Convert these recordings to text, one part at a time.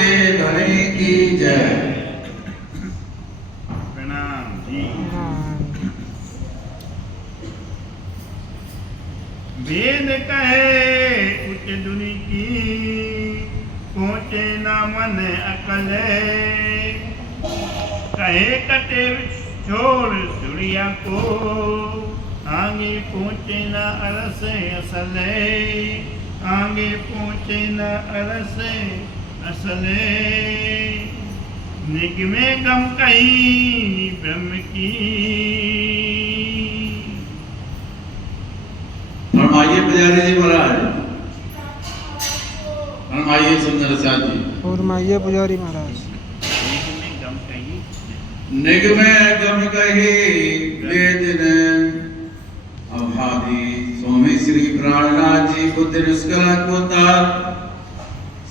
साचे धनी की जय। प्रणाम जी। वेद कहे उच्च दुनि की, पहुँचे न मन अकले। कहे कटे छोड़ सूर्या को, आगे पहुँचे न अरस असले। आगे पहुँचे न अरस असले। निगमे गम कही ब्रह्म की। फरमाइए पुजारी जी महाराज, फरमाइए सुंदर साथ जी। फरमाइए पुजारी महाराज। निगमे गम कही, निगमे गम कही वेद ने अभादी। स्वामी श्री प्राणनाथ जी बुद्ध निष्कला को तार।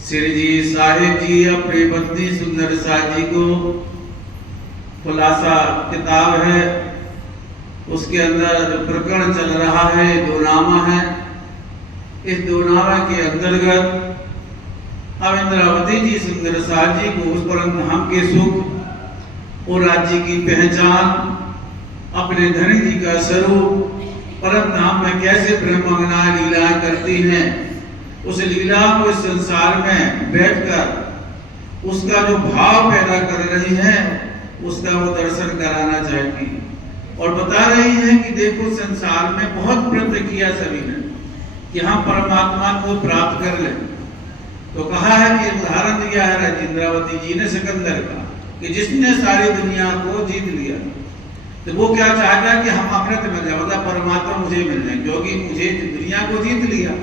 श्री जी साहिब जी अपनी पत्नी सुंदर साथ जी को खुलासा किताब है, उसके अंदर जो प्रकरण चल रहा है दो नामा है। इस दो नामा के अंतर्गत अब इंद्रावती जी सुंदर साथ जी को उस परम धाम के सुख और राज्य की पहचान, अपने धनी जी का स्वरूप, परम धाम में कैसे ब्रह्मंगना लीला करती हैं, उस लीला को इस संसार में बैठकर उसका जो भाव पैदा कर रही है उसका वो दर्शन कराना चाहती है। और बता रही है कि देखो संसार में बहुत प्रयत्न किया सभी ने कि हम परमात्मा को प्राप्त कर लें। तो कहा है कि उदाहरण दिया है इंद्रावती जी ने सिकंदर का कि जिसने सारी दुनिया को जीत लिया, तो वो क्या चाहता कि हम अमृत मिल जाए, मतलब परमात्मा मुझे मिल जाए, क्योंकि मुझे दुनिया को जीत लिया।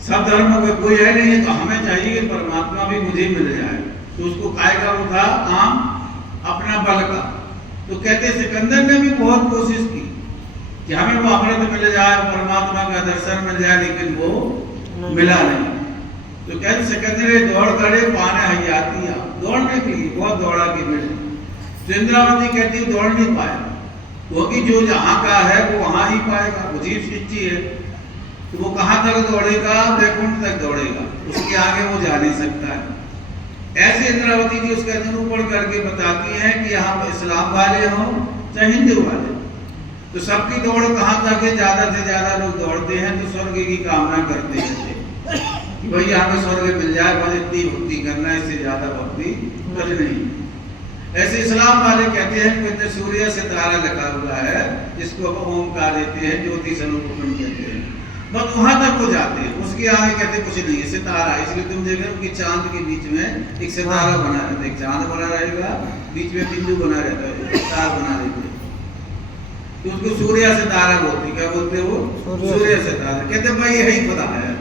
सब धर्मों का कोई है नहीं है, तो हमें चाहिए कि परमात्मा भी मुझे मिल जाए। तो उसको काय का वो था काम अपना बल का। तो कहते सिकंदर ने भी बहुत कोशिश की कि हमें वो अमृत मिल जाए, परमात्मा का दर्शन मिल जाए, लेकिन वो मिला नहीं। तो कहते सिकंदर दौड़ करे पाने हयातिया, दौड़ने के लिए बहुत दौड़ा कि मिले। तो इंद्रावती कहती दौड़ नहीं पाया, क्योंकि जो जहाँ का है वो वहाँ ही पाएगा, वो जीव सृष्टि है। तो वो कहाँ तक दौड़ेगा? वैकुंठ तक दौड़ेगा, उसके आगे वो जा नहीं सकता है। ऐसे इंद्रावती जी उसका निरूपण करके बताती हैं कि यहाँ इस्लाम वाले हों चाहे हिंदू वाले, तो सबकी दौड़ कहाँ तक है? ज्यादा से ज्यादा लोग दौड़ते हैं तो स्वर्ग की कामना करते हैं कि भैया हमें स्वर्ग मिल जाए, बस इतनी भक्ति करना, इससे ज्यादा भक्ति कर नहीं। ऐसे इस्लाम वाले कहते हैं कि सूर्य सितारा लगा हुआ है, जिसको ओमकार देते हैं, ज्योति स्वरूप कहते हैं, बस वहां तक वो जाते हैं, उसके आगे कहते कुछ नहीं है, सितारा। इसलिए तुम देख रहे हो कि चांद के बीच में एक सितारा बना रहता है, एक चांद बना रहेगा, बीच में बिंदु बना रहता है, तार बना देते हैं, तो उसको सूर्य सितारा बोलते। क्या बोलते वो? सूर्य सितारा। कहते भाई यही खुदा है,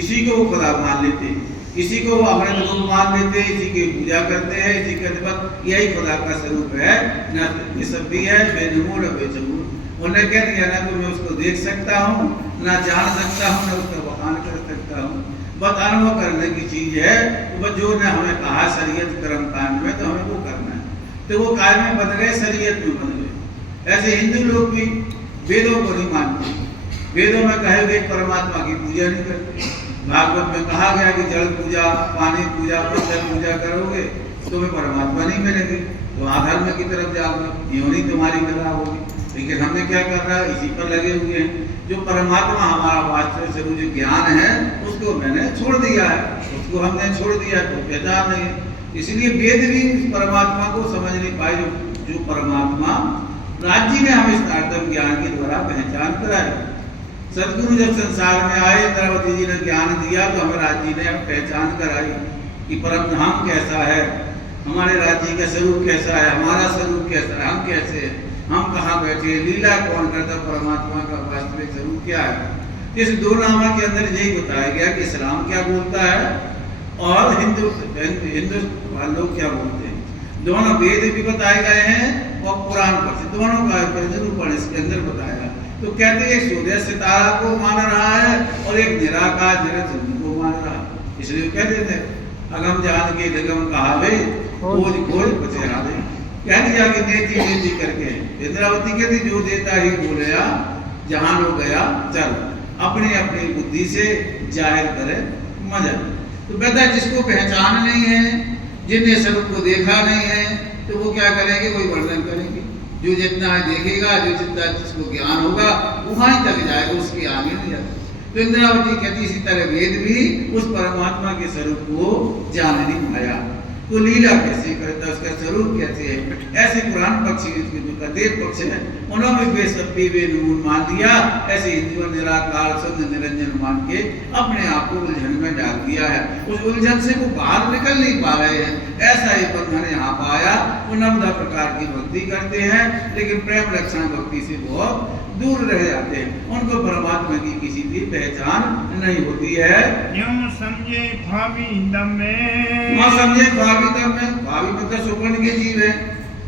इसी को वो खुदा मान लेते हैं, इसी को वो अमृत को मान लेते हैं, इसी की पूजा करते हैं, इसी के बाद यही खुदा का स्वरूप है। ना ये सब भी है बेनमूल बेचमूल। उन्हें कह दिया ना तो मैं उसको देख सकता हूँ, ना जान सकता हूँ, ना उसका बखान कर सकता हूँ, बस अनुभव करने की चीज है। तो बस जो ने हमें कहा शरीयत कर्म कांड में, तो हमें वो करना है। तो वो काल में बन गए, शरीयत में बन गए। ऐसे हिंदू लोग भी वेदों को नहीं मानते, वेदों में कहे गए परमात्मा की पूजा नहीं करते। भागवत में कहा गया कि जल पूजा, पानी पूजा, पत्थर पूजा करोगे तो तुम्हें परमात्मा नहीं मिलेगी, तो अधर्म की तरफ जाओगे, योनि तुम्हारी कला होगी। लेकिन हमने क्या कर रहा है? इसी पर लगे हुए हैं। जो परमात्मा हमारा वास्तविक स्वरूप जो ज्ञान है उसको मैंने छोड़ दिया है, उसको हमने छोड़ दिया तो पहचान नहीं। इसलिए वेद भी परमात्मा को समझ नहीं पाए, जो परमात्मा राज्य ने हमें स्नातक ज्ञान के द्वारा पहचान कराई। सदगुरु जब संसार में आए, इंद्रावती जी ने ज्ञान दिया, तो हमें राज्य ने पहचान कराई कि परम धाम कैसा है, हमारे राज्य का स्वरूप कैसा है, हमारा स्वरूप कैसा है, हम कैसे हैं, हम कहाँ बैठे, लीला कौन करता, परमात्मा का वास्तविक स्वरूप क्या है। इस दो नामा के अंदर यही बताया गया कि इस्लाम क्या बोलता है और हिंदू लोग क्या बोलते हैं। दोनों वेद भी बताए गए हैं और पुराण पर दोनों का निरूपण इसके अंदर बताया। तो कहते हैं सूर्य सितारा को मान रहा है और एक निराकार जगत को मान रहा है। इसलिए कहते थे अगम जान के निगम कहावे, खोज खोज बचेरा दे। कह दिया कि नेति नेति करके इंद्रावती कहती जो देता ही बोलेया, जहां हो गया चल, अपनी अपनी बुद्धि से जाहिर करे मजा। तो कहता है जिसको पहचान नहीं है, जिनने स्वरूप को देखा नहीं है, तो वो क्या करेंगे, वही वर्णन करेंगे। जो जितना देखेगा, जो जितना जिसको ज्ञान होगा वहां तक जाएगा, उसके आगे नहीं जाएगा। तो इंद्रावती कहती इसी तरह वेद भी उस परमात्मा के स्वरूप को जान नहीं पाया। तो लीला कैसे करता, उसका स्वरूप कैसे है, ऐसे पुराण पक्षी जो कथित पक्ष है उन्होंने बेसब्बी बेनून मान लिया। ऐसे हिंदुओं निराकार शुद्ध निरंजन मान के अपने आप को उलझन में डाल दिया है। उस उलझन से वो बाहर निकल नहीं पा रहे हैं। ऐसा एक बंधन यहाँ पाया। वो 9 प्रकार की भक्ति करते हैं, लेकिन प्रेम लक्षण भक्ति से बहुत दूर रह जाते हैं। उनको परमात्मा की किसी की पहचान नहीं होती है। यूं समझे भावी दम में, मां समझे भावी दम में, भावी मतलब सुपर्ण के जीव है।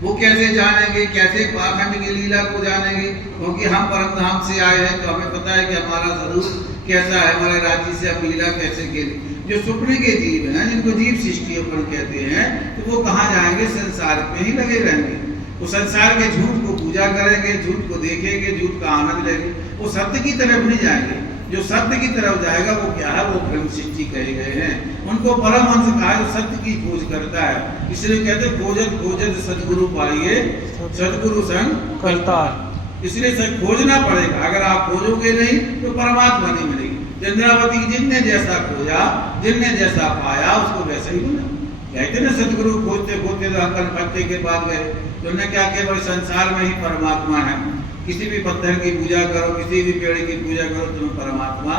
वो कैसे जानेंगे, कैसे पाखंड की लीला को जानेंगे, क्योंकि हम परम धाम से आए हैं तो हमें पता है कि हमारा स्वरूप कैसा है, हमारे राज्य से हम लीला कैसे खेलें। जो सुपने के जीव हैं, जिनको जीव सृष्टि अपन कहते हैं, तो वो कहाँ जाएंगे, संसार में ही लगे रहेंगे। वो संसार के झूठ को पूजा करेंगे, झूठ को देखेंगे, झूठ का आनंद लेंगे। वो सत्य की तरफ नहीं जाएंगे। जो सत्य की तरफ जाएगा वो क्या है, वो ब्रह्म सृष्टि कहे गए हैं। उनको परमहंस कहा है, सत्य की खोज करता है। इसलिए कहते खोजत खोजत सदगुरु पाइए, सदगुरु संग करता इसलिए खोजना पड़ेगा। अगर आप खोजोगे नहीं तो परमात्मा नहीं मिलेगी। इंद्रावती जिनने जैसा खोजा, जिनने जैसा पाया, उसको वैसा ही मिला। कहते ना सदगुरु खोजते खोजते तो अंकल पत्ते के बाद गए। तो उन्होंने क्या किया, भाई संसार में ही परमात्मा है। किसी भी पत्थर की पूजा करो, किसी भी पेड़ की पूजा करो, तुम्हें परमात्मा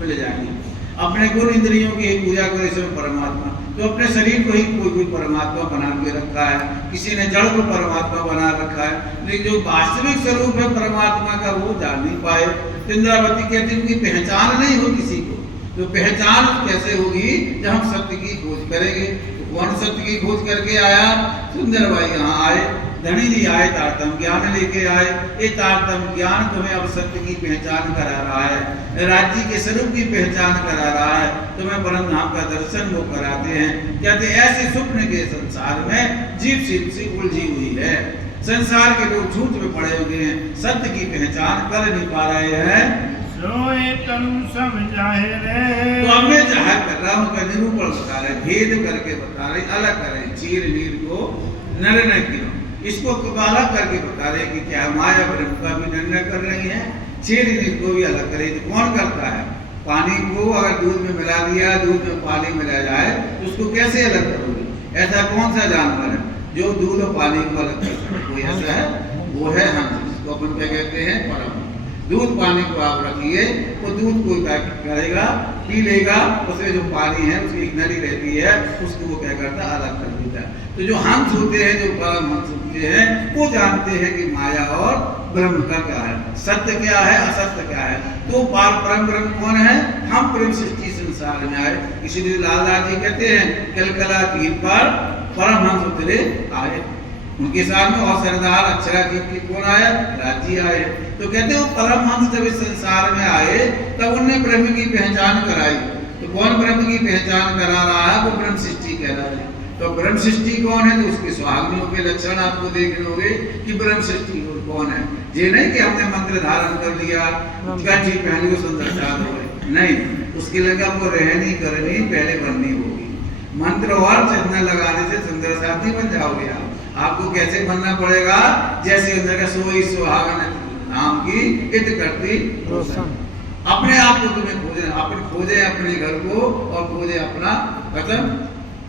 मिल जाएंगे। अपने गुण इंद्रियों की पूजा करो, इसमें परमात्मा। तो अपने शरीर को ही कोई परमात्मा बना के रखा है, किसी ने जड़ को परमात्मा बना रखा है, लेकिन जो वास्तविक स्वरूप है परमात्मा का वो जान नहीं पाए। इंद्रावती कहती उनकी पहचान नहीं हो किसी को। तो पहचान कैसे होगी, जब हम सत्य की खोज करेंगे। तो कौन सत्य की खोज करके आया, सुंदर भाई यहाँ आए, धनी जी आए, तारतम ज्ञान लेके आए। ये तारतम ज्ञान तुम्हें अब सत्य की पहचान करा रहा है, राज्य के स्वरूप की पहचान करा रहा है, तुम्हें परम धाम का दर्शन वो कराते हैं। कहते ऐसे स्वप्न के संसार में जीव शिव से उलझी हुई है। संसार के लोग झूठ में पड़े हुए हैं, सत्य की पहचान कर नहीं पा रहे हैं। सोए तनु समझाए रे, तो अब मैं जाहिर कर रहा हूँ का निरूपण बता रहे, भेद करके बता रहे, अलग कर रहे। चीर नीर को निर्णय किया, इसको अलग करके बता रहे कि क्या माया ब्रह्म का भी निर्णय कर रही है, चीर नीर को भी अलग करे। तो कौन करता है, पानी को अगर दूध में मिला दिया, दूध में पानी मिला जाए तो उसको कैसे अलग करोगे? ऐसा कौन सा जानवर है जो दूध और पानी को अलग कर सकता है? कोई ऐसा है? वो है हम, जिसको अपन क्या कहते हैं, परम। दूध पानी को आप रखिए, वो दूध को क्या करेगा, पी लेगा, उसमें जो पानी है उसकी एक नली रहती है, उसको वो क्या करता है, अलग कर देता है। तो जो हंस होते हैं, जो परम हंस होते हैं, वो जानते हैं कि माया और ब्रह्म का क्या है, सत्य क्या है, असत्य क्या है। तो परम ब्रह्म कौन है, हम प्रेम सृष्टि संसार में आए। इसीलिए लालदास जी कहते हैं, कलकला तीर पर परमहंस उतरे आए। उनके साथ में और सरदार अक्षराजीत की कौन आया, राजी आए। तो कहते हो परमहंस जब इस संसार में आए तब उन्होंने ब्रह्म की पहचान कराई। तो कौन ब्रह्म की पहचान करा रहा है, वो ब्रह्म सृष्टि कह रहा है। तो ब्रह्म सृष्टि कौन है, तो उसके सुहागनियों के लक्षण आपको देखने होंगे कि ब्रह्म सृष्टि कौन है। ये नहीं कि हमने मंत्र धारण कर लिया, गंजी पहन को सुंदर चाँद हो गए, नहीं। उसके लगा वो रहनी करनी पहले बननी होगी। मंत्र और चिन्ह लगाने से सुंदर साथी बन जाओगे आप। आपको कैसे बनना पड़ेगा, जैसे जगह सोई सुहागन नाम की इत करती रोशन। अपने आप को तुम्हें खोजना, अपने खोजे अपने घर को और खोजे अपना वतन।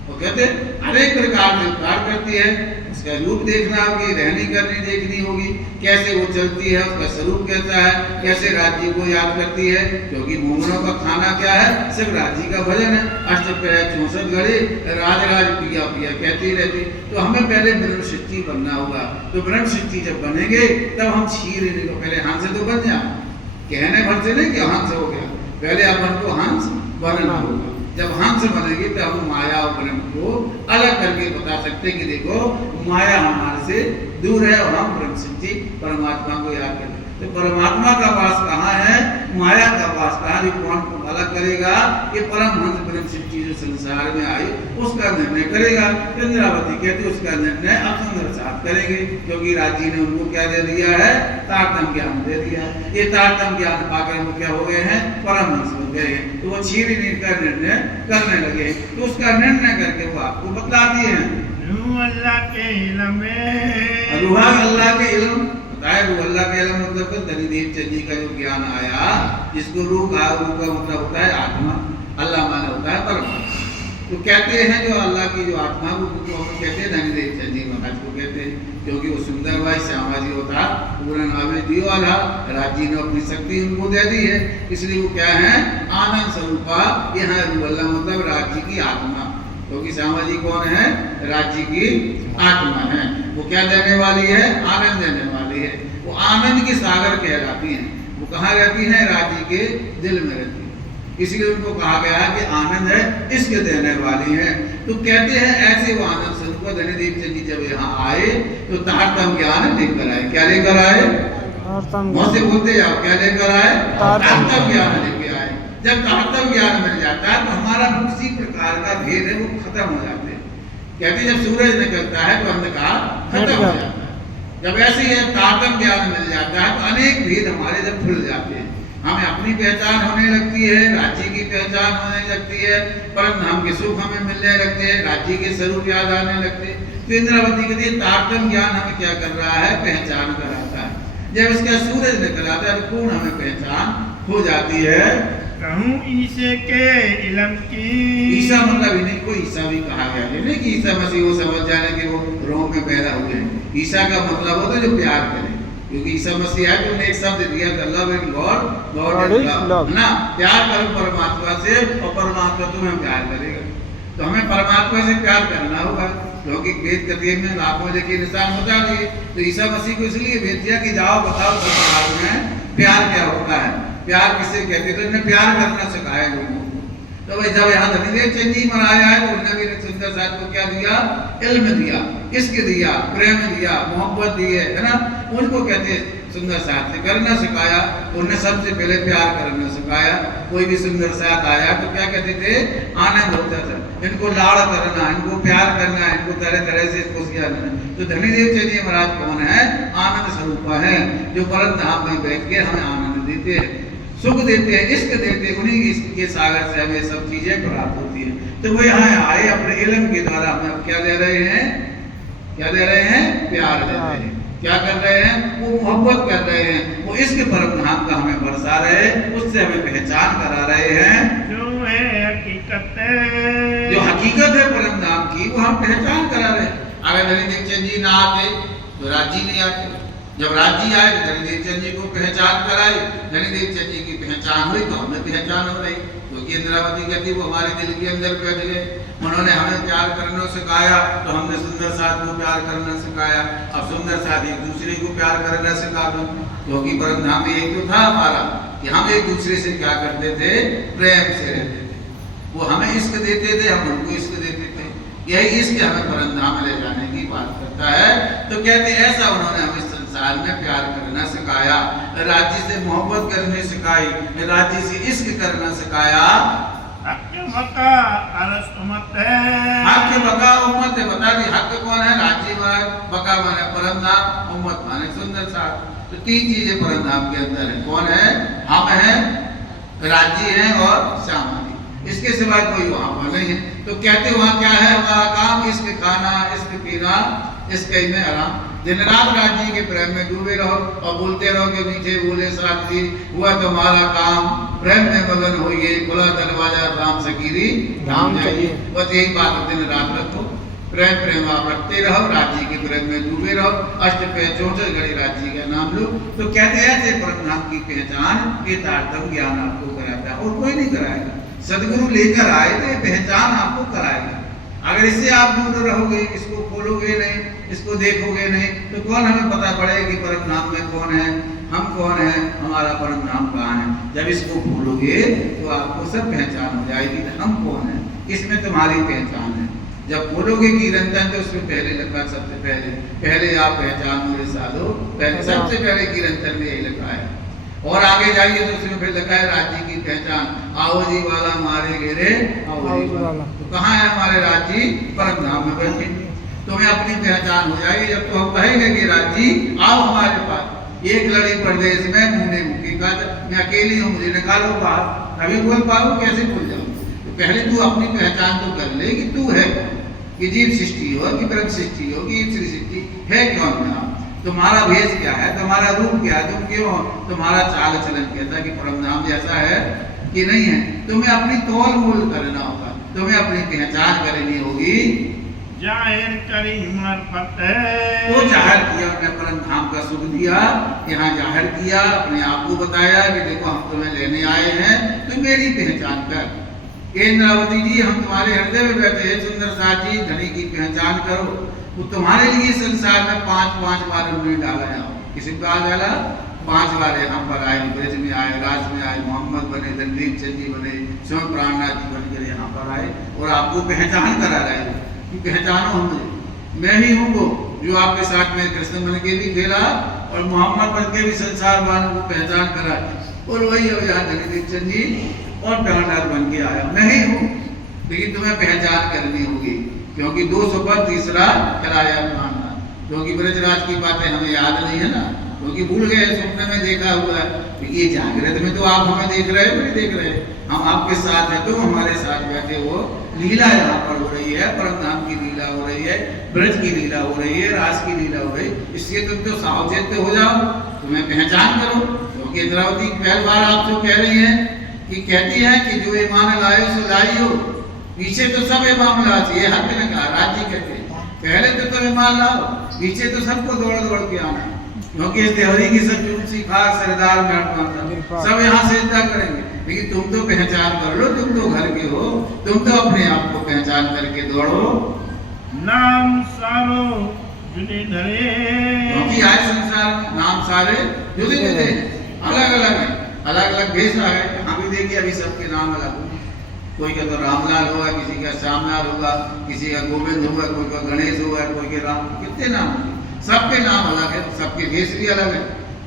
वो कहते अनेक प्रकार से उपकार करती है। उसका रूप देखना होगी, रहनी करनी देखनी होगी, कैसे वो चलती है, उसका स्वरूप कैसा है, कैसे राज्य को याद करती है। क्योंकि मोहनों का खाना क्या है, सिर्फ राज्य का भजन है। अष्टप्रहर 64 घड़ी राज राज पिया पिया कहती रहती। तो हमें पहले ब्रह्म सृष्टि बनना होगा। तो ब्रह्म सृष्टि जब बनेंगे तब हम क्षीर को पहले हंस तो बन जाए, कहने भर से नहीं कि हंस हो गया, पहले अपन को हंस बनना होगा। जब हंस बनेगी तो हम माया और ब्रह्म को अलग करके बता सकते कि देखो माया हमारे से दूर है और हम ब्रह्म सृष्टि परमात्मा को याद करते। तो परमात्मा का वास कहाँ है, माया का वास कहाँ, जो कौन को अलग करेगा, ये परमहंस ब्रह्म शिव जो संसार में आई उसका निर्णय करेगा। इंद्रावती कहते उसका निर्णय अब सुंदर साथ करेंगे, क्योंकि राजी ने उनको क्या दे दिया है, तारतम ज्ञान दे दिया है। ये तारतम ज्ञान पाकर वो क्या हो गए हैं, परमहंस बन गए हैं। तो वो छीन का निर्णय करने लगे, तो उसका निर्णय करके वो आपको बतलाती है। अल्लाह के इल्म में, रूह अल्लाह के इल्म बताया। रूह अल्लाह के इल्म मतलब धनीदेव चंद जी का जो ज्ञान आया, जिसको रूह का मतलब होता है आत्मा, अल्लाह माना होता है परमात्मा। तो कहते हैं जो अल्लाह की जो आत्मा को हम कहते हैं धनीदेव चंद जी महाराज को कहते हैं, क्योंकि वो सुंदर भाई श्यामाजी होता पूरा नावे दियो वाला, राजी ने अपनी शक्ति उनको दे दी है, इसलिए वो क्या है, आनंद स्वरूपा। यहाँ रूह अल्लाह मतलब राज्य की आत्मा, क्योंकि श्यामा जी कौन है, राज्य की आत्मा है। वो क्या देने वाली है, आनंद देने वाली है। वो आनंद की सागर कहलाती है। वो कहाँ रहती है, राज्य के दिल में रहती है, इसलिए उनको कहा गया कि आनंद है इसके देने वाली है। तो कहते हैं ऐसे वो आनंद स्वरूप धनीदेव चंद जी जब यहाँ आए तो तारतम ज्ञान लेकर आए। क्या लेकर आए, बहुत से बोलते जाओ, क्या लेकर आए, तारतम ज्ञान लेकर आए। जब तारतम ज्ञान मिल जाता है तो हमारा किसी प्रकार का भेद है वो खत्म हो जाते हैं। कहते जब सूरज निकलता है तो अंधकार खत्म हो जाता है। जब ऐसे ही तारतम ज्ञान मिल जाता है तो अनेक भेद हमारे जब खुल जाते हैं, हमें अपनी पहचान होने लगती है, राज्य की पहचान होने लगती है, परम धाम के सुख हमें मिलने लगते हैं, राज्य के स्वरूप याद आने लगते हैं। तो इंद्रावती के लिए तारतम ज्ञान हमें क्या कर रहा है, पहचान कराता है। जब इसका सूरज निकल आता है तो पूर्ण हमें पहचान हो जाती है। कहूँ ईसे के इल्म की, ईसा मतलब इन्हीं को ईसा भी कहा गया है, नहीं कि ईसा मसीह वो समझ जाने कि वो रोम में पैदा हुए हैं। ईसा का मतलब होता है जो प्यार करे, क्योंकि ईसा मसीह है तो उन्हें एक शब्द दिया था, love and God, God and love, है ना। प्यार करो परमात्मा से और परमात्मा तुम्हें प्यार करेगा। तो हमें परमात्मा से प्यार करना होगा, क्योंकि वेद कथी में लाखों लेके निशान बता दिए। तो ईसा मसीह को इसलिए भेज दिया कि जाओ बताओ संसार में प्यार क्या होता है, प्यार किसे कहते, तो इन्हें प्यार करना सिखाया लोगों को। तो भाई जब यहाँ धनीदेव चंद जी मनाया है तो उन्होंने भी सुंदर साहब को क्या दिया, इल्म दिया, इश्क दिया, प्रेम दिया, मोहब्बत दी है ना। उनको कहते सुंदर साथ से करना सिखाया। उन्हें सबसे पहले प्यार करना सिखाया। कोई भी सुंदर साथ आया तो क्या कहते थे, आनंद होता था, इनको लाड़ करना, इनको प्यार करना, इनको तरह तरह से खुशियां देना। तो धनीदेव चंद जी महाराज कौन है, आनंद स्वरूप है, जो परम धाम में बैठ के हमें आनंद देते हैं, सुख देते हैं, इश्क देते हैं। उन्हीं इश्क के सागर से हमें सब चीजें प्राप्त होती है। तो वो यहाँ आए अपने इल्म के द्वारा हमें क्या दे रहे हैं, क्या दे रहे हैं, प्यार दे रहे हैं। क्या कर रहे हैं, वो मोहब्बत कर रहे हैं, वो इश्क परम धाम का हमें बरसा रहे हैं, उससे हमें पहचान करा रहे हैं। जो है हकीकत है, जो हकीकत है परम धाम की वो हम पहचान करा रहे हैं। अगर धनीदेव चंद जी ना आते तो राजी नहीं आते। जब राजी आए तो धनीदेव चंद जी को पहचान कराई, धनीदेव चंद जी की पहचान हुई तो हमें पहचान हो रही, क्योंकि इंद्रावती कहती वो हमारे दिल के अंदर बैठ गए। उन्होंने हमें प्यार करना सिखाया तो हमने सुंदर साथ को प्यार करना सिखाया। अब सुंदर साथ एक दूसरे को प्यार करना सिखा दो, क्योंकि परम धाम में एक तो था हमारा कि हम एक दूसरे से क्या करते थे, प्रेम से रहते थे। वो हमें इश्क देते थे, हम उनको इश्क देते थे। यही इश्क हमें परम धाम ले जाने की बात करता है। तो कहते ऐसा उन्होंने हमें संसार में प्यार करना सिखाया, राज्य से मोहब्बत करनी सिखाई, राज्य से इश्क करना सिखाया। हक बका अरस उम्मत है, हक बका उम्मत है। बता दी हक कौन है, राज्य माने, बका माने परम धाम, उम्मत माने सुंदर साथ। तो तीन चीजें परम धाम के अंदर है। कौन है, हम हैं, राज्य है और श्यामा जी, इसके सिवाय कोई वहां पर नहीं है। तो कहते वहां क्या है, हमारा काम इश्क खाना, इश्क पीना, इश्क में आराम। दिन रात राज्य के प्रेम में डूबे रहो और बोलते रहो कि मीठे बोले साथी, हुआ तुम्हारा काम, प्रेम में मगन होइए, खुला दरवाजा राम सकीरी धाम जाइए। बस यही बात दिन रात रखो, प्रेम प्रेम आप रखते रहो, राज्य के प्रेम में डूबे रहो, अष्ट पे 64 घड़ी राज्य का नाम लो। तो कहते हैं ऐसे परम धाम की पहचान ये तारतम ज्ञान आपको कराता है और कोई नहीं कराएगा। सदगुरु लेकर आए तो ये पहचान आपको कराएगा। अगर इससे आप दूर रहोगे, इसको खोलोगे नहीं, इसको देखोगे नहीं, तो कौन हमें पता पड़ेगा कि परम धाम में कौन है, हम कौन है, हमारा परम धाम कहाँ है। जब इसको खोलोगे तो आपको सब पहचान हो जाएगी कि हम कौन है, इसमें तुम्हारी पहचान है। जब बोलोगे कीरंतन तो उसमें पहले लिखा सबसे पहले आप पहचान मेरे साधो, पहले सबसे पहले कीरंतन में यही लिखा है। और आगे जाइए तो उसमें फिर लिखा है राज्य की पहचान, आओ जी वाला हमारे घेरे आओ जी वाला। तो कहाँ है हमारे राज्य? परम धाम में बैठे। तुम्हें अपनी पहचान हो जाएगी जब तो हम कहेंगे कि राज्य आओ हमारे पास। एक लड़ी प्रदेश में मुंह मुखी का मैं अकेली हूँ, मुझे निकालो बाहर। अभी बोल पाऊँ? कैसे बोल जाऊँ? तो पहले तू अपनी पहचान तो कर ले कि तू है, कि जीव सृष्टि हो, कि ब्रह्म सृष्टि हो, कि ईश्वर सृष्टि है क्यों ना? तुम्हारा भेष क्या है, तुम्हारा रूप क्या है, तुम क्यों, तुम्हारा चाल चलन कैसा है कि परमधाम जैसा है कि नहीं है? तुम्हें अपनी तोल मोल करना होगा, तुम्हें अपनी पहचान करनी होगी। जाहिर करी मार्फत वो जाहिर किया, अपने परम धाम का सुख दिया, यहाँ जाहिर किया, अपने आप को बताया कि देखो हम तुम्हें लेने आए हैं, तुम मेरी पहचान कर। इंद्रावती जी हम तुम्हारे हृदय में बैठे हैं, सुंदर साथी धनी की पहचान करो। वो तुम्हारे लिए संसार में पांच बार उन्होंने डाला है। किसी बार डाला? 5 बार यहाँ पर आए, ब्रज में आए, राज में आए, मोहम्मद बने, दलवीर चंद जी बने, स्वयं प्राणनाथ जी बनकर यहाँ पर आए और आपको पहचान करा रहे हैं कि पहचानो हमें, मैं ही हूँ वो जो आपके साथ में कृष्ण बन के भी खेला और मोहम्मद बन के भी संसार वालों को पहचान करा। और वही अब यहाँ दलवीर चंद जी और प्राणनाथ बन के आया, मैं ही हूँ। लेकिन तुम्हें पहचान करनी होगी, क्योंकि 200 पर तीसरा कराया मानना, क्योंकि ब्रजराज की बातें हमें याद नहीं है ना, क्योंकि भूल गए, स्वप्न में देखा हुआ है। ये जागृत में तो आप हमें देख रहे हैं, नहीं देख रहे, हम आपके साथ हैं, तुम हमारे साथ बैठे हो। लीला यहाँ पर हो रही है, परमधाम की लीला हो रही है, ब्रज की लीला हो रही है, रास की लीला हो रही है। इसलिए तुम तो सावचेत हो जाओ, तुम्हें पहचान करो। क्योंकि इंद्रावती पहली बार आप जो कह रही है कि कहती है कि जो ईमान लाए सो लाई हो, पीछे तो सब ईमान ला चाहिए। हक ने कहा, राज्य कहते हैं पहले तो तुम ईमान लाओ, पीछे तो सबको दौड़ दौड़ के आना, क्योंकि इस देहरी की सब ऊंची खाक सरदार में सब यहाँ से इतना करेंगे। लेकिन तुम तो पहचान कर लो, तुम तो घर के हो, तुम तो अपने आप को पहचान करके दौड़ो। नाम सारो जुने धरे, क्योंकि आज संसार में नाम सारे जुदे जुदे हैं, अलग अलग है, अलग अलग भेष है। यहाँ भी देखिए अभी सबके नाम अलग होंगे, कोई का तो रामलाल होगा, किसी का श्यामलाल होगा, किसी का गोविंद होगा, कोई का गणेश होगा, कोई के राम, कितने नाम होंगे, सबके नाम अलग है, सबके भेष भी अलग है।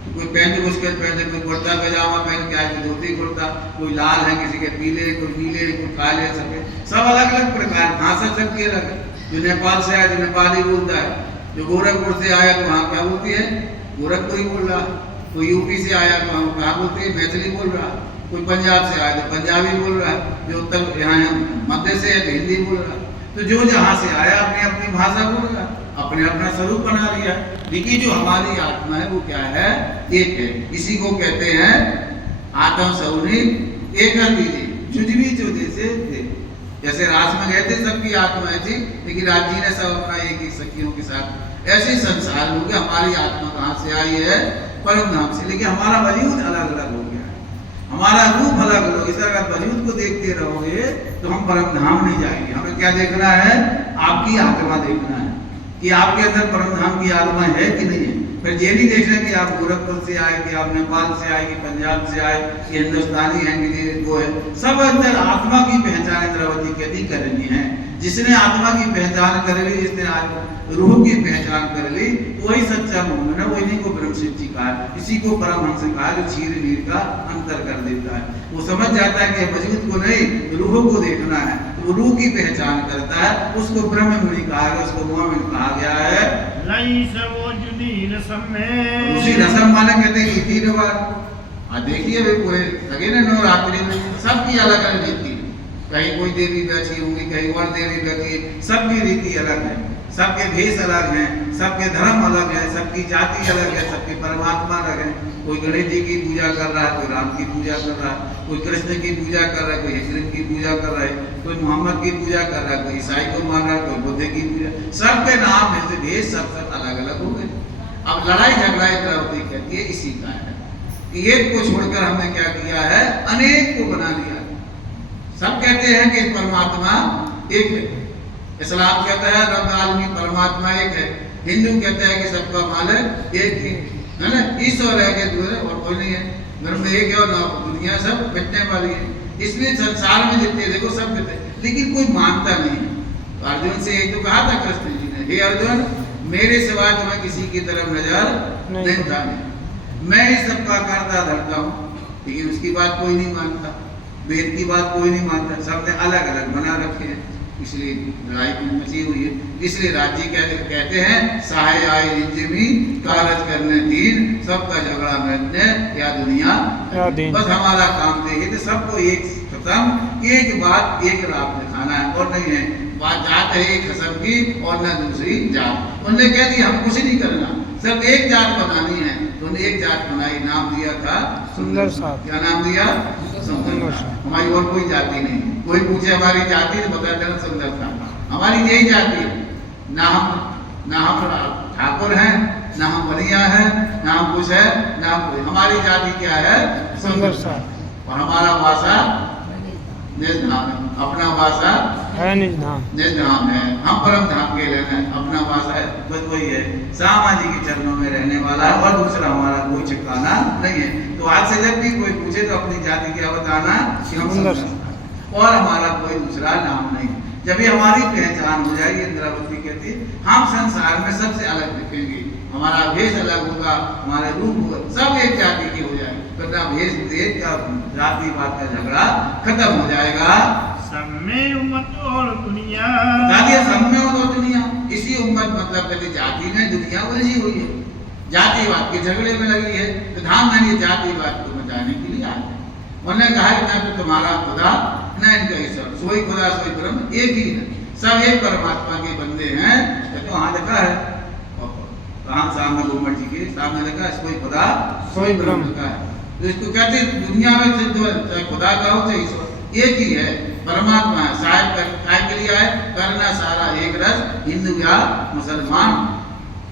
कोई पैंट घुसकर पहनते, कोई कुर्ता पजामा पहन के आए, कोई धोती कुर्ता, कोई लाल है, किसी के पीले, कोई नीले, कोई काले, सफेद, सब अलग अलग प्रकार, भाषा सबकी अलग है। जो नेपाल से आया तो नेपाली बोलता है, जो गोरखपुर से आया तो वहाँ क्या बोलती है, गोरखपुरी बोल रहा, कोई यूपी से आया तो वहाँ क्या बोलते हैं, मैथिली बोल रहा, कोई पंजाब से आया तो पंजाबी बोल रहा है, जो उत्तर यहाँ मध्य से है तो हिंदी बोल रहा है। तो जो जहाँ से आया अपनी अपनी भाषा बोल रहा है, अपने अपना स्वरूप बना लिया। लेकिन जो हमारी आत्मा है वो क्या है, एक है। इसी को कहते हैं आत्म सौनी एक दीजिए, जुजवी जुदे से दे। जैसे राज में गए थे सबकी आत्माएं थी, लेकिन राज जी ने सब अपना एक ही सखियों के साथ। ऐसे संसार हो गया, हमारी आत्मा कहाँ से आई है, परम धाम से, लेकिन हमारा वजूद अलग अलग हो गया है, हमारा रूप अलग अलग। इस तरह वजूद को देखते रहोगे तो हम परम धाम नहीं जाएंगे। हमें क्या देखना है, आपकी आत्मा देखना है कि आपके अंदर परम धाम की आत्मा है कि नहीं है। फिर ये नहीं देखना कि आप गोरखपुर से आए, कि आप नेपाल से आए, कि पंजाब से आए, कि हिंदुस्तानी हैं, कि वो है। सब अंदर आत्मा की पहचान इंद्रावती कहती करनी है। जिसने आत्मा की पहचान कर ली, जिसने रूह की पहचान कर ली, वही सच्चा मोहन है, वही को ब्रह्म सिद्धि कहा, इसी को परमहंस कहा, जो क्षीर नीर का अंतर कर देता है। वो समझ जाता है कि वजूद को नहीं, रूह को देखना है, तो रूह की पहचान करता है, उसको ब्रह्म मुनि कहा गया, उसको मोहन कहा गया है। उसी रसम माने कहते हैं रीति रिवाज। देखिए वे पूरे लगे ना नवरात्रि में सबकी अलग अलग रीति, कहीं कोई देवी बैठी होगी, कहीं और देवी बैठी, सबकी रीति अलग है, सबके भेष अलग हैं, सबके धर्म अलग है, सबकी जाति अलग है, सबके परमात्मा अलग है। कोई गणेश जी की पूजा कर रहा है, कोई राम की पूजा कर रहा है, कोई कृष्ण की पूजा कर रहा है, कोई हिजरत की पूजा कर रहा है, कोई मोहम्मद की पूजा कर रहा है, कोई ईसाई को मान रहा है, कोई बुद्ध की पूजा, सबके नाम में से भेष सब अलग अलग हो गए। अब लड़ाई झगड़ा इंद्रावती कहती है इसी का है कि एक को छोड़कर हमने क्या किया है, अनेक को बना लिया। सब कहते हैं कि परमात्मा एक है, इस्लाम कहता है रब आलमी परमात्मा एक है, हिंदू कहता है कि सबका मालिक एक है ना, ईश्वर है कि दूर और कोई नहीं है, धर्म एक है और दुनिया सब मिटने वाली है। इसलिए संसार में जितने देखो सब कहते हैं, लेकिन कोई मानता नहीं है। तो अर्जुन से एक तो कहा था कृष्ण जी ने, हे अर्जुन मेरे सिवा तुम्हें किसी की तरफ नजर नहीं उठाने, मैं ही सबका करता धरता हूँ, लेकिन उसकी बात कोई नहीं मानता, वेद की बात कोई नहीं मानता, सबने अलग अलग बना रखे हैं, इसलिए लड़ाई मची हुई है। इसलिए राज्य कहते हैं सहाय आए रिंजमी कारज करने दीन, सबका झगड़ा मिटने या दुनिया या दीन। बस हमारा काम देखिए तो सबको एक खत्म, एक बात एक रात दिखाना है और नहीं है बात जात है एक कसम की और न दूसरी जात। उन्होंने कह दिया हम कुछ नहीं करना, सब एक जात बनानी है, तो उन्हें एक जात बनाई, नाम दिया था सुंदर साथ। क्या नाम दिया? सुंदर साथ। हमारी और कोई जाति नहीं, कोई पूछे हमारी जाति तो बता देना सुंदर साथ, हमारी यही जाति है, ना हम ठाकुर हैं, ना हम बलिया हैं, ना हम कुछ है, ना हम कोई, हमारी जाति क्या है? सुंदर साथ। और हमारा भाषा निज धाम है, अपना भाषा है निज धाम, निज धाम है, हम परम धाम के लेना है, अपना भाषा है, बस वही है, श्यामा जी के चरणों में रहने वाला है और दूसरा हमारा कोई ठिकाना नहीं है। तो आज से जब भी कोई पूछे तो अपनी जाति क्या बताना कि हम सुंदर और हमारा कोई दूसरा नाम नहीं। जब ये हमारी पहचान हो जाएगी, इंद्रावती कहती है हम संसार में सबसे अलग दिखेंगे, हमारा भेष अलग होगा, हमारे रूप होगा, सब एक जाति की हो जाएगी, वरना भेष देश का जातिवाद का झगड़ा खत्म हो जाएगा। सब में उम्मत और दुनिया, सब में और दुनिया, इसी उम्मत मतलब कहते जाति में दुनिया उलझी हुई है, जातिवाद के झगड़े में लगी है, प्रधानमंत्री जातिवाद को मिटाने के लिए आए। उन्होंने कहा कि ना तो तुम्हारा खुदा न इनका ईश्वर, सोई खुदा सोई ब्रह्म एक ही है, सब एक परमात्मा के बंदे हैं। तो वहाँ लिखा है, कहाँ सामने गुम्मट जी के सामने लिखा है सोई खुदा सोई ब्रह्म लिखा है। तो इसको कहते दुनिया में चाहे खुदा का हो चाहे ईश्वर एक ही है, परमात्मा है। साहब काय के लिए आए, करना सारा एक रस, हिंदू या मुसलमान,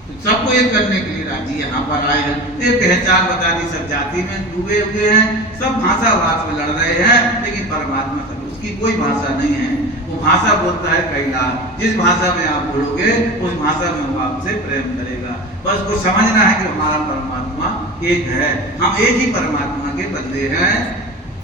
तो सबको एक करने के लिए राजी यहाँ पर आए हैं। ये पहचान बता दी, सब जाति में डूबे हुए हैं, सब भाषावाद में लड़ रहे हैं, लेकिन परमात्मा सब उसकी कोई भाषा नहीं है, वो भाषा बोलता है कैलाश, जिस भाषा में आप बोलोगे उस भाषा में वो आपसे प्रेम करेगा। बस को समझना है कि हमारा परमात्मा एक है, हम एक ही परमात्मा के बंदे हैं।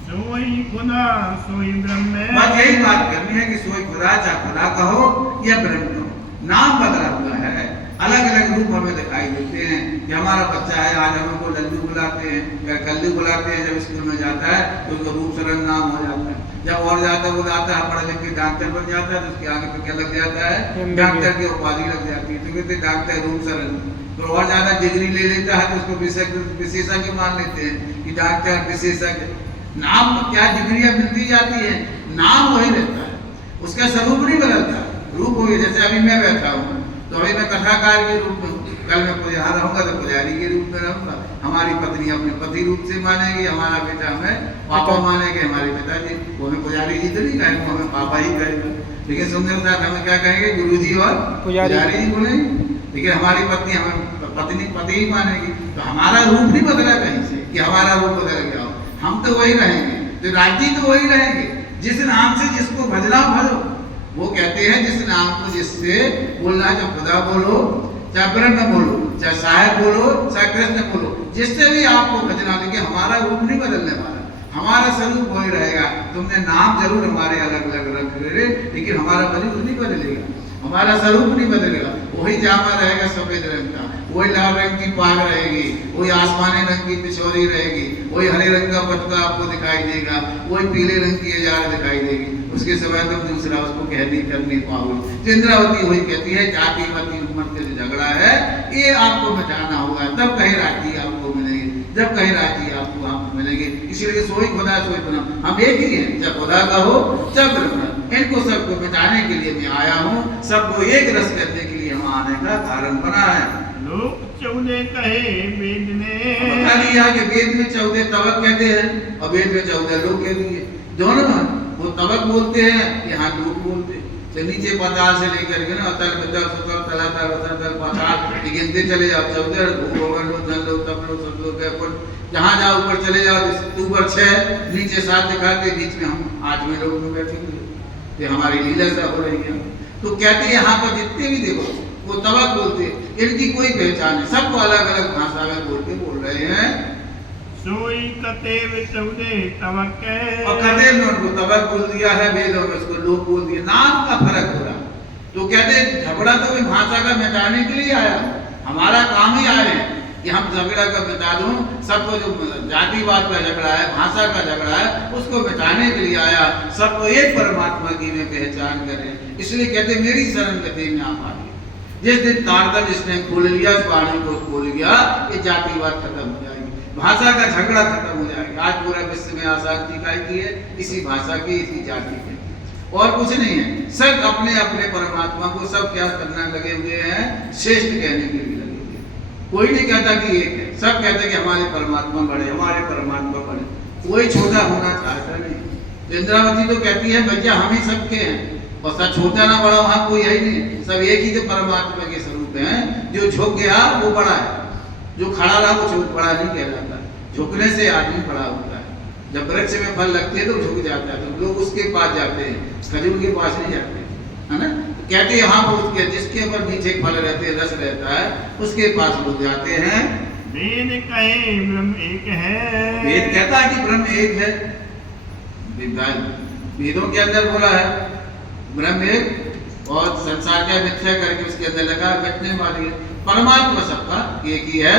सोई खुदा सोई ब्रह्म, बस यही बात करनी है कि सोई खुदा, चाहे खुदा कहो या ब्रह्म कहो, नाम बदला हुआ है, अलग अलग रूप हमें दिखाई देते हैं कि हमारा बच्चा है, आज हम उनको लल्लू बुलाते हैं या कल्लू बुलाते हैं, जब स्कूल में जाता है तो उसको रूप सरन नाम हो जाता है, जब और जाता वो आता है पढ़ लिख के डॉक्टर बन जाता है तो उसके आगे पे क्या लग जाता है, डॉक्टर की उपाधि लग जाती है, तो कहते डॉक्टर रूप सरन। तो और ज्यादा डिग्री ले लेता है तो उसको विशेषज्ञ मान लेते हैं कि डॉक्टर विशेषज्ञ। नाम क्या डिग्रियां मिलती जाती है, नाम वही रहता है, उसका स्वरूप नहीं बदलता, रूप हो गया। जैसे अभी मैं बैठा हूँ तो अभी मैं कथाकार के रूप में, कल मैं यहाँ रहूंगा तो पुजारी के रूप में रहूंगा, हमारी पत्नी अपने पति रूप से मानेगी, हमारा बेटा हमें पापा मानेंगे, हमारे पिताजी वो हमें पुजारी जी तो नहीं कहेंगे, हमें पापा ही कहेंगे, लेकिन सुंदर साथ हमें क्या कहेंगे, गुरु जी और पुजारी जी बोलेंगे। लेकिन हमारी पत्नी हमें पति ही मानेगी, तो हमारा रूप नहीं बदला कहीं से कि हमारा रूप बदल गया हो, हम तो वही रहेंगे, तो राज्य तो वही रहेंगे, जिस नाम से जिसको भजना भजो। वो कहते हैं जिस नाम को जिससे बोलना है, चाहे खुदा बोलो, चाहे ब्रह्म बोलो, चाहे साहेब बोलो, चाहे कृष्ण बोलो, जिससे भी आपको भजना, लेकिन हमारा रूप नहीं बदलने वाला, हमारा स्वरूप वही रहेगा। तुमने नाम जरूर हमारे अलग अलग रख ले, लेकिन हमारा वजूद नहीं बदलेगा, हमारा स्वरूप नहीं बदलेगा, वही जामा रहेगा सफेद रंग का, वही लाल रंग की पाग रहेगी, वही आसमानी रंग की पिछोरी रहेगी, वही हरे रंग का पटका आपको दिखाई देगा, वही पीले रंग की हजार दिखाई देगी, उसके समय तुम दूसरा उसको कह नहीं कर नहीं पाओगे। इंद्रावती वही कहती है जातिवादी उम्मत का जो झगड़ा है ये आपको मिटाना होगा, तब कहीं राजी आपको मिलेगी, जब कहीं राजी आपको मिलेगी। इसीलिए सोई खुदा सोई ब्रह्म, हम एक ही हैं, चाहे खुदा का हो चाहे ब्रह्म, इनको सबको मिटाने के लिए मैं आया हूँ, सबको एक रस करने के लिए हम आने का कारण बना है। लोग 14 कहे वेद ने, बता दिया कि वेद में 14 तवक कहते हैं और वेद में 14 लोग कह दिए, दोनों वो तवक बोलते हैं, यहाँ लोग बोलते हैं। तो नीचे पाताल से लेकर के ना अतल बतल सुतल तलातल वतल पाताल गिनते चले जाओ, 14 भूगोल लो धन लो तप लो सब लोग अपन जहाँ जाओ ऊपर चले जाओ, ऊपर 6 नीचे 7 दिखाते, बीच में हम 8वें लोग में बैठे हुए, तो हमारी लीला सा हो रही है। तो कहते हैं यहाँ पर जितने भी देखो वो तवक बोलते हैं, इनकी कोई पहचान नहीं, सबको अलग अलग भाषा में बोल रहे हैं। सोई कतेव 14 तवक, और कतेव में उनको तवक बोल दिया है, वेदों में उसको लोग बोल दिया, नाम का फर्क हो रहा है। तो कहते झगड़ा तो भी भाषा का मिटाने के लिए आया, हमारा काम ही आए हैं कि हम झगड़ा का मिटा दूं, सबको जो जातिवाद का झगड़ा है, भाषा का झगड़ा है, उसको मिटाने के लिए आया, सबको एक परमात्मा की में पहचान करें। इसलिए कहते मेरी शरण गति में आप आइए। जिस दिन तारतम्य इसने खोल लिया, इस वाणी को खोल लिया, ये जातिवाद खत्म हो जाएगी, भाषा का झगड़ा खत्म हो जाएगा। आज पूरा विश्व में अशांति काय की है, इसी भाषा की, इसी जाति की, और कुछ नहीं है। सब अपने अपने परमात्मा को सब क्या करना लगे हुए हैं, श्रेष्ठ कहने के लिए लगे हुए हैं। कोई नहीं कहता कि एक है, सब कहते हैं कि हमारे परमात्मा बड़े, हमारे परमात्मा बड़े, कोई छोटा होना चाहता नहीं। इंद्रावती तो कहती है भैया हम ही सबके हैं, और सब छोटा ना बड़ा वहां कोई है ही नहीं, सब एक ही तो परमात्मा के स्वरूप हैं। जो झुक गया वो बड़ा है, जो खड़ा रहा वो झुक बड़ा नहीं कहलाता। झुकने से आदमी बड़ा होता है। जब वृक्ष में फल लगते हैं तो झुक जाता है, तो लोग उसके पास जाते हैं, खजूर के पास नहीं जाते, है ना। कहते हैं हाँ उसके जिसके ऊपर मीठे फल रहते हैं, रस रहता है, उसके पास लोग जाते हैं। वेद कहे ब्रह्म एक है, वेद कहता है कि ब्रह्म एक है, वेदों के अंदर बोला है ब्रह्म एक, और संसार का मिथ्या करके उसके अंदर लगा बैठने वाली है। परमात्मा सबका एक ही है।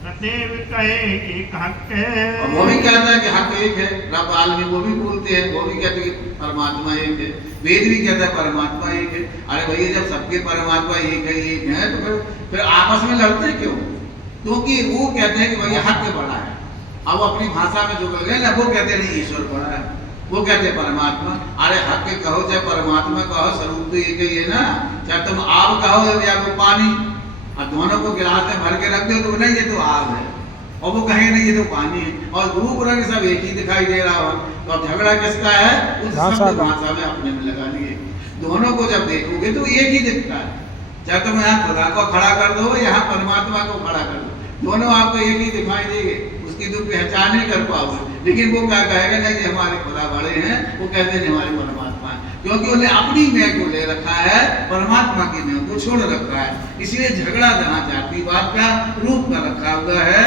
सदैव कहे एक हक है, और वो भी कहता है कि हक एक है। रब आलमी वो भी बोलते हैं, वो भी कहते हैं कि परमात्मा एक है। वेद भी कहता है परमात्मा एक है। अरे भैया जब सबके परमात्मा एक है तो फिर आपस में लड़ते क्यों? क्योंकि वो कहते हैं कि भैया हक बड़ा है, अब अपनी भाषा में जो गए ना वो कहते हैं नहीं ईश्वर बड़ा है, वो कहते परमात्मा। अरे हक कहो चाहे परमात्मा कहो, स्वरूप तो एक ही है ना। चाहे तुम आग कहो या तो पानी, और दोनों को गिलास में भर के रख दो तो नहीं ये तो आग है, और वो कहे नहीं ये तो पानी है, और रूप रंग सब एक ही दिखाई दे रहा हो। तो झगड़ा किसका है? उस शब्द भाषा में अपने में लगा लिए। दोनों को जब देखोगे तो एक ही दिखता है। चाहे तुम यहाँ खुदा को खड़ा कर दो, यहाँ परमात्मा को खड़ा कर दो, दोनों आपको एक ही दिखाई देंगे, उसकी तो पहचान नहीं कर पाओगे। लेकिन वो क्या कहेगा नहीं हमारे खुदा बड़े हैं, वो कहते हैं हमारे परमात्मा है, क्योंकि उन्हें अपनी मैं को ले रखा है, परमात्मा की मैं को छोड़ रखा है। इसलिए झगड़ा जहाँ जातिवाद का रूप का रखा हुआ है।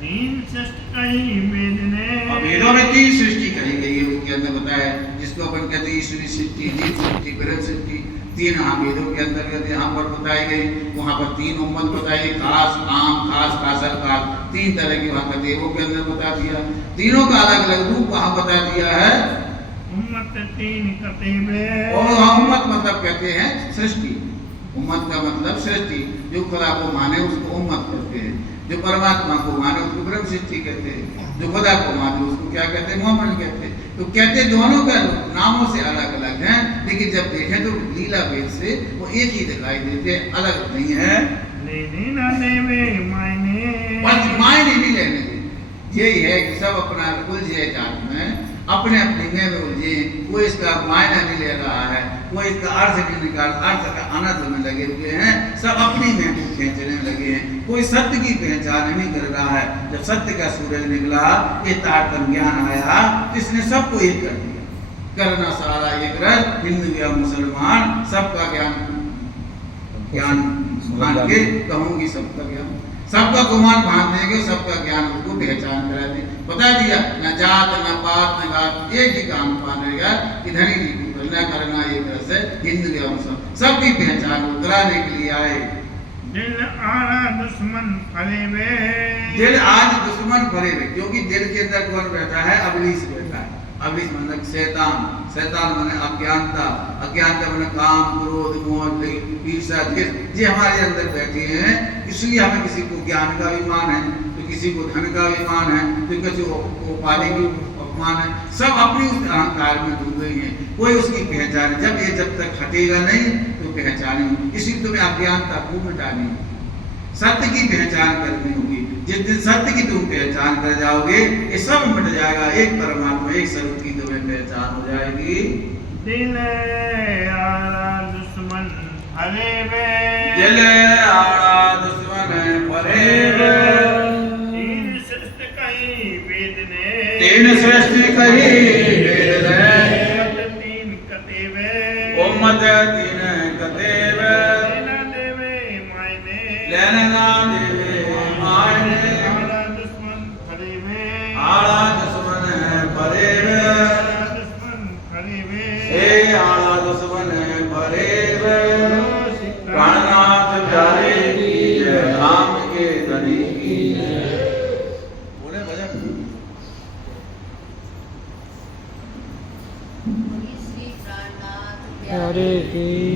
तीन सृष्टि कही वेद ने, और वेदों में तीन सृष्टि कही गई है, उसके अंदर बताया जिसको अपन कहते हैं ईश्वरी सृष्टि, जीव सृष्टि, ब्रह्म सृष्टि। तीन हाँ वेदों के अंतर्गत यहाँ पर बताई गई। वहाँ पर तीन उम्मत बताई, खास, आम, खास, कासर, खास, तीन तरह की वहाँ देवों के अंदर बता दिया। तीनों का अलग अलग रूप वहाँ बता दिया है। उम्मत तीन कतेबे, और वहाँ उम्मत मतलब कहते हैं सृष्टि, उम्मत का मतलब सृष्टि। जो खुदा को माने उसको उम्मत कहते हैं, जो परमात्मा को माने उसको ब्रह्म सृष्टि कहते हैं, जो खुदा को माने उसको क्या कहते हैं? मोमन कहते हैं। तो कहते दोनों का नामों से अलग अलग हैं, लेकिन जब देखें तो लीला भेद से वो एक ही दिखाई देते हैं, अलग नहीं है। लेने ना लेवे मायने, बस मायने नहीं लेने दें। यही है कि सब अपना उलझे जात में, अपने अपने में उलझे, कोई इसका मायना नहीं ले रहा है, कोई इसका अर्थ नहीं निकाल, अर्थ का आनंद में लगे हुए हैं, सब अपनी में खींचने लगे हैं, कोई सत्य की पहचान नहीं कर रहा है। जब सत्य का सूरज निकला, ये तारतम्य ज्ञान आया, इसने सबको एक कर दिया। करना सारा एक रस, हिंदू या मुसलमान सबका ज्ञान मान के कहूंगी सबका ज्ञान, सबका गुमान भान देंगे, सबका ज्ञान उसको पहचान करा दे। बता दिया न जात न पात न घात, एक ही काम पानेगा कि धनी करना करना एक रस है। हिंदू या मुसलमान सबकी पहचान कराने के लिए आए। दिल आरा दुश्मन फले वे, दिल आज दुश्मन भरे हुए, क्योंकि दिल के अंदर कौन बैठा है? अबलीस बैठा है। अबलीस मतलब शैतान, शैतान माने अज्ञानता, अज्ञानता माने काम, क्रोध, मोह, ईर्ष्या, द्वेष, ये हमारे अंदर बैठे हैं। इसलिए हमें किसी को ज्ञान का अभिमान है, तो किसी को धन का अभिमान है, तो किसी को उपाधि की अपमान है। सब अपनी उस अहंकार में डूबे हैं, कोई उसकी पहचान जब तक हटेगा नहीं तो पहचान नहीं। इसलिए तुम्हें अज्ञानता को मिटानी होगी, सत्य की पहचान करनी होगी। जिस दिन सत्य की तुम पहचान कर जाओगे, ये सब मिट जाएगा, एक परमात्मा एक स्वरूप की तुम्हें पहचान हो जाएगी। दिल आरा दुश्मन फले वे, दिल आरा दुश्मन फले वे, तीन सृष्टि कही वेद ने, तीन सृष्टि कही वेद ने, तीन कतेबे, उम्मत तीन कतेबे, लेना देवे मायने, लेना देवे मायने, आरा दुश्मन फले वे, आला दुश्मन फले वे, आरा दुश्मन फले वे, ए आला दुश्मन फले हरे की